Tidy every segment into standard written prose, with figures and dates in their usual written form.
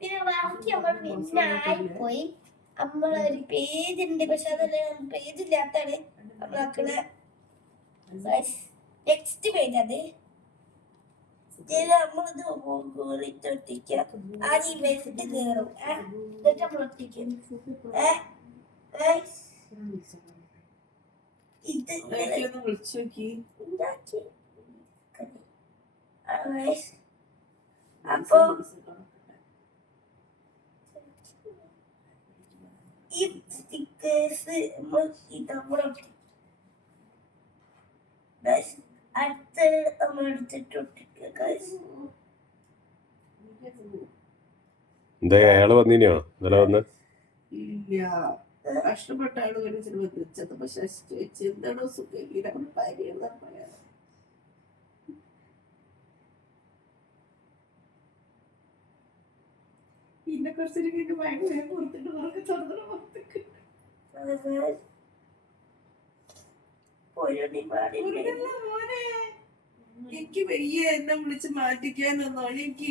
പിന്നെ ബാക്കി നമ്മൾ വിന്നായി പോയി. നമ്മളൊരു പേജ് ഉണ്ട്, പക്ഷെ അതല്ല പേജ് ഇല്ലാത്താണ് നമ്മളാക്കണ നെക്സ്റ്റ് പേജ്. അത് നമ്മളിത് ഒട്ടിക്കുക. ആദ്യം വെച്ചിട്ട് കയറും, എന്നിട്ട് നമ്മൾ ഒട്ടിക്കും. ഇത് അപ്പൊ ഈ സ്റ്റിക്കേഴ്സ് അടുത്ത് നമ്മൾ എടുത്തിട്ട് ഒട്ടിക്കുക. എന്താ അയാള് വന്നിനോ ഇന്നലെ വന്ന്? ഇല്ല, കഷ്ടപ്പെട്ട ആള് വെച്ചത്. പക്ഷെ എന്താണോ സുഖം പറയാ. പിന്നെ കുറച്ചൊരു ഭയങ്കര പുറത്തിട്ട് പുറത്തേക്ക് എനിക്ക് വയ്യ എന്നെ വിളിച്ച് മാറ്റിക്കാന്നോ. എനിക്ക്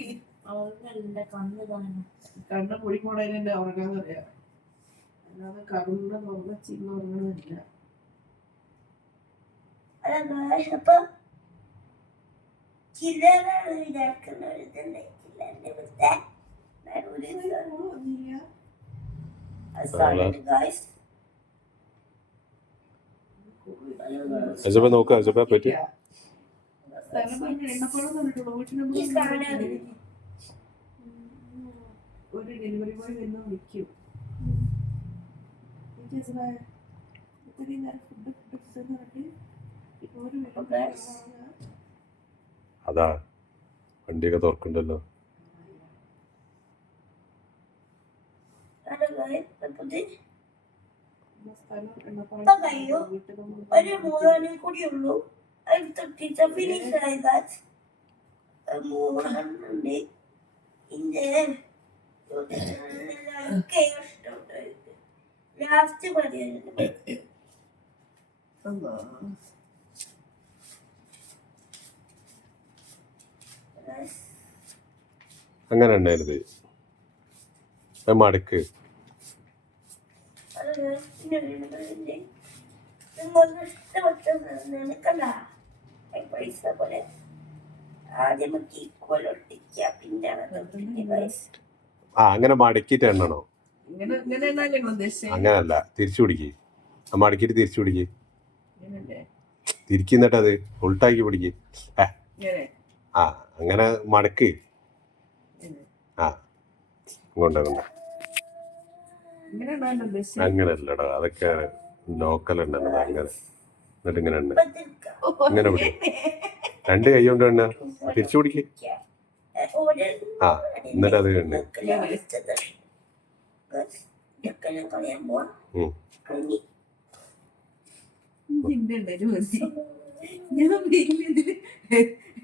കണ്ണ് പൊടി പോണേനെ എന്നെ ഉറങ്ങാൻ പറയാ. അല്ലാതെ കണ്ണ് തുറച്ചിന്ന് ഉറങ്ങണില്ല. അപ്പൊ ചിലരാണ് ഇതാക്കുന്നത്. നോക്ക പറ്റി ഒരു ഡെലിവറി ബോയ് വന്ന് വിളിക്കും. അതാ വണ്ടിയൊക്കെ തുറക്കണ്ടല്ലോ. ഒരു 3 കൂടി ഉള്ളൂ. ഫിനിഷ് ആയി. 3 ലാസ്റ്റ് അങ്ങനെ ഉണ്ടായിരുന്നത് മടക്ക്. പൈസ പോലെ ആദ്യം ഈക്വൽ ഒട്ടിക്കുക, പിന്നെ അങ്ങനെ മടക്കിട്ട് എണ്ണണോ? അങ്ങനല്ല, തിരിച്ചു പിടിക്ക്. മടക്കിട്ട് തിരിച്ചു പിടിക്ക്. തിരിക്കുന്നിട്ട് അത് ഉൾട്ടാക്കി പിടിക്ക്. അങ്ങനെ മടക്ക്. കൊണ്ടുവരുന്ന അങ്ങനല്ലടാ, അതൊക്കെ ലോക്കൽ ഉണ്ടല്ലോ. അങ്ങനെ എന്നിട്ട് ഇങ്ങനെ ഉണ്ട്, ഇങ്ങനെ പിടിക്കും. 2 കൈ കൊണ്ട് തന്നെ തിരിച്ചു പിടിക്ക്. എന്നിട്ട് അത് കണ്ട്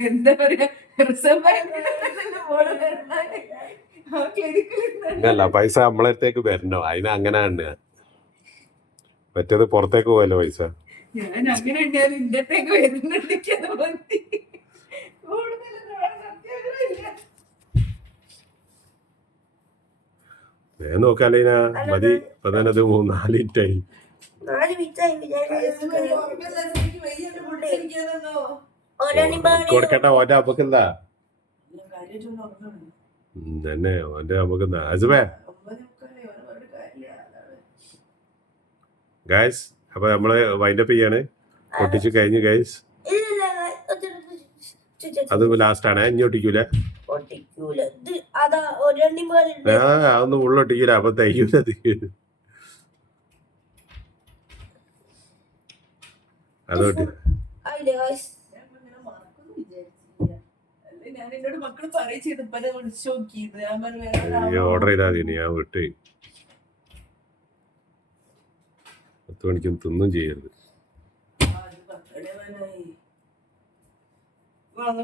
എന്താ പറയാ, ഇല്ല പൈസ നമ്മളടുത്തേക്ക് വരണോ, അതിന് അങ്ങനെ ഉണ്ട്. മറ്റേത് പുറത്തേക്ക് പോയല്ലോ പൈസ. ഞാൻ അങ്ങനെ ഉണ്ടായാലും ഇന്നത്തേക്ക് വരുന്നുണ്ട്. നോക്കാലേ മതി. ഇപ്പൊ തന്നെ അത് 4 മിനിറ്റായി. കൊടുക്കട്ടെ ഓന്റെ അമ്മക്കെന്താ തന്നെ, ഓന്റെ അമ്മക്കെന്താ. അസുബേ ഗൈസ്, അപ്പൊ നമ്മള് വൈൻഡപ്പ് ചെയ്യാണ്. പൊട്ടിച്ച് കഴിഞ്ഞു ഗൈസ്. അത് ലാസ്റ്റ് ആണ്, ഇനി ഒട്ടിക്കൂല. അതൊന്നും ഉള്ളൊട്ടിക്കൂല, അപ്പൊ തയ്യൂല. അതോട്ടി ഓർഡർ ചെയ്താൽ മതി. ഞാൻ വിട്ട് 10 മണിക്കും തിന്നും ചെയ്യരുത്. മതി.